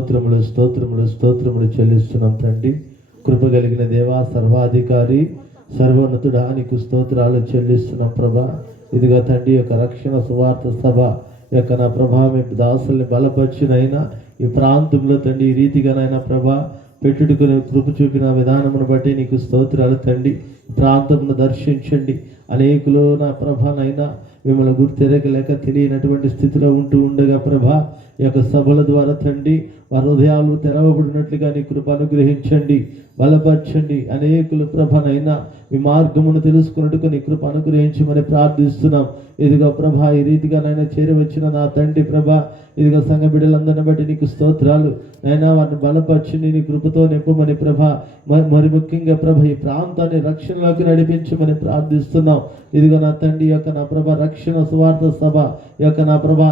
స్తోత్రములు స్తోత్రములు స్తోత్రములు చెల్లిస్తున్నాం తండ్రి. కృప కలిగిన దేవా, సర్వాధికారి, సర్వోన్నతుడా, నీకు స్తోత్రాలు చెల్లిస్తున్నాం ప్రభా. ఇదిగా తండ్రి యొక్క రక్షణ సువార్త సభ యొక్క నా ప్రభా, మీ దాసుల్ని బలపరిచినైనా ఈ ప్రాంతంలో తండ్రి ఈ రీతిగానైనా ప్రభా పెట్టుకుని కృప చూపిన విధానమును బట్టి నీకు స్తోత్రాలు తండ్రి. ప్రాంతమును దర్శించండి. అనేకులు నా ప్రభానైనా మిమ్మల్ని గుర్తెరగలేక తెలియనటువంటి స్థితిలో ఉంటూ ఉండగా ప్రభా, ఈ యొక్క సభల ద్వారా తండ్రి వారి హృదయాలు తెరవబడినట్లుగా నీ కృప అనుగ్రహించండి, బలపరచండి. అనేకులు ప్రభనైనా మీ మార్గమును తెలుసుకున్నట్టుగా నీ కృప అనుగ్రహించమని ప్రార్థిస్తున్నాం. ఇదిగో ప్రభా, ఈ రీతిగానైనా చేరవచ్చిన నా తండ్రి ప్రభా, ఇదిగో సంఘ బిడ్డలందరిని బట్టి నీకు స్తోత్రాలు నైనా. వారిని బలపరచండి, నీ కృపతో నింపమని ప్రభా. మరి ముఖ్యంగా ప్రభ ఈ ప్రాంతాన్ని రక్షణలోకి నడిపించమని ప్రార్థిస్తున్నాం. ఇదిగో నా తండ్రి యొక్క నా ప్రభ రక్షణ సువార్త సభ యొక్క నా ప్రభ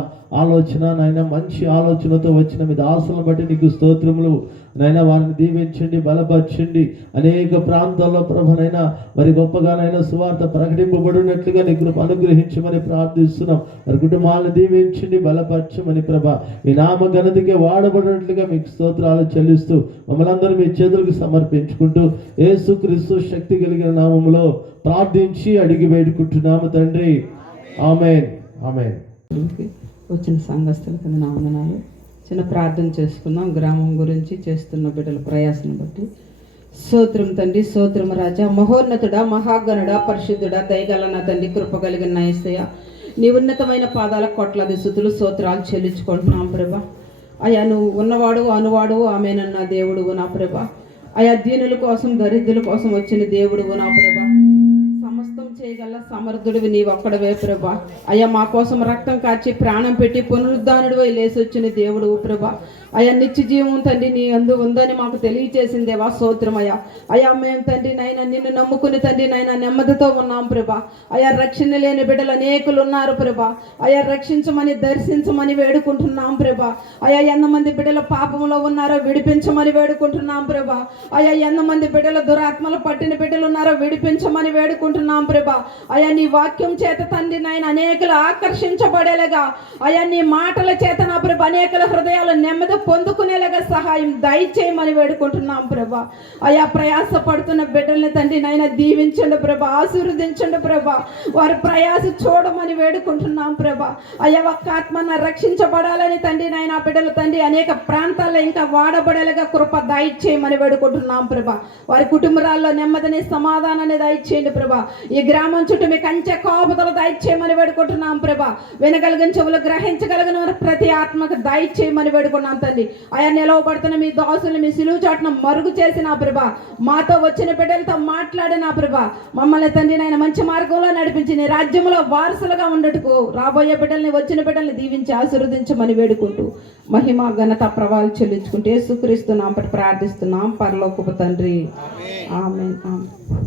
ఆలోచన నాయన, మంచి ఆలోచనతో వచ్చిన మీ దాసులను బట్టి నీకు స్తోత్రములు నైనా. వారిని దీవించండి, బలపరచండి. అనేక ప్రాంతాల్లో ప్రభనైనా మరి గొప్పగానైనా సువార్త ప్రకటింపబడినట్లుగా నీ కృప అనుగ్రహించమని ప్రార్థిస్తున్నాం. వారి కుటుంబాలను దీవించండి, బలపరచమని ప్రభ ఈ నామ ఘనతకి వాడబడినట్లుగా మీకు స్తోత్రాలు చెల్లిస్తూ మమ్మల్ని అందరూ మీ చేతులకు సమర్పించుకుంటూ యేసుక్రీస్తు శక్తి కలిగిన నామములో ప్రార్థించి అడిగి వేడుకుంటున్నాము తండ్రి. ఆమేన్, ఆమేన్. వచ్చిన సంఘస్థులకు నా వందనాలు. చిన్న ప్రార్థన చేసుకుందాం. గ్రామం గురించి చేస్తున్న బిడ్డల ప్రయాసం బట్టి స్తోత్రం తండ్రి, స్తోత్రం రాజా, మహోన్నతుడా, మహాగణుడా, పరిశుద్ధుడా, దయగలన తండ్రి, కృప కలిగిన యేసయ్య, నీ ఉన్నతమైన పాదాల కొట్లాది స్తుతులు స్తోత్రాలు చెల్లించుకుంటున్నాం ప్రభా. అయ్యా, నువ్వు ఉన్నవాడు అనువాడు ఆమెనన్న దేవుడు నా ప్రభా. అయా, దీనుల కోసం దరిద్రుల కోసం వచ్చిన దేవుడు నా ప్రభా. సమస్తం చేయగల సమర్థుడివి నీ ఒక్కడవే ప్రభా. అయ్యా, మా కోసం రక్తం కాచి ప్రాణం పెట్టి పునరుద్ధానుడివై లేసి వచ్చిన దేవుడు ప్రభా. అయ్యా, నిత్య జీవం తండ్రి నీ అందు ఉందని మాకు తెలియచేసింది దేవా, స్తోత్రం అయ్యా. అయ్యా, మేము తండ్రి నైనా నిన్ను నమ్ముకుని తండ్రి నైనా నెమ్మదితో ఉన్నాం ప్రభా. అయ్యా, రక్షణ లేని బిడ్డలు అనేకులు ఉన్నారు ప్రభా. అయ్యా, రక్షించమని దర్శించమని వేడుకుంటున్నాం ప్రభా. అయ్యా, ఎంతమంది బిడ్డలు పాపంలో ఉన్నారో విడిపించమని వేడుకుంటున్నాం ప్రభా. అయ్యా, ఎంతమంది బిడ్డలు దురాత్మలు పట్టిన బిడ్డలు ఉన్నారో విడిపించమని వేడుకుంటున్నాం ప్రభా. అయ్యా, నీ వాక్యం చేత తండ్రి నాయన అనేకులు ఆకర్షించబడేలాగా, అయ్యా నీ మాటల చేత నా ప్రభా అనేకుల హృదయాలు నెమ్మది పొందుకునేలాగా సహాయం దయచేయమని వేడుకుంటున్నాం ప్రభా. అయ్యా, ప్రయాస పడుతున్న బిడ్డల్ని తండ్రి నాయన దీవించండి ప్రభా, ఆశీర్వదించండి ప్రభా. వారి ప్రయాస చూడమని వేడుకుంటున్నాం ప్రభా. అయ్యా, ఒక్క ఆత్మన రక్షించబడాలని తండ్రి నాయన బిడ్డలు తండ్రి అనేక ప్రాంతాల్లో ఇంకా వాడబడేలాగా కృప దయచేయమని వేడుకుంటున్నాం ప్రభా. వారి కుటుంబాల్లో నెమ్మదిని సమాధానాన్ని దయచేయండి ప్రభా. ఈ గ్రామం చుట్టూ మీ కంచె కాపుదలు దయచేయమని వేడుకుంటున్నాం ప్రభా. వినగలిగిన చెవులు గ్రహించగలిగిన వారు ప్రతి ఆత్మకు దయచేయమని వేడుకున్నాం తండ్రి. అయా, నిలవబడుతున్న మీ దాసులు మీ సిలువ చాటును మరుగు చేసిన ప్రభా, మాతో వచ్చిన బిడ్డలతో మాట్లాడిన ప్రభా, మమ్మల్ని తండ్రి నాయన మంచి మార్గంలో నడిపించి నీ రాజ్యంలో వారసులుగా ఉండటకు రాబోయే బిడ్డల్ని వచ్చిన బిడ్డల్ని దీవించి ఆశీర్వదించమని వేడుకుంటూ మహిమ ఘనత ప్రభావాలు చెల్లించుకుంటూ యేసుక్రీస్తు నామమున ప్రార్థిస్తున్నాం పరలోకపు తండ్రి. ఆమేన్, ఆమేన్.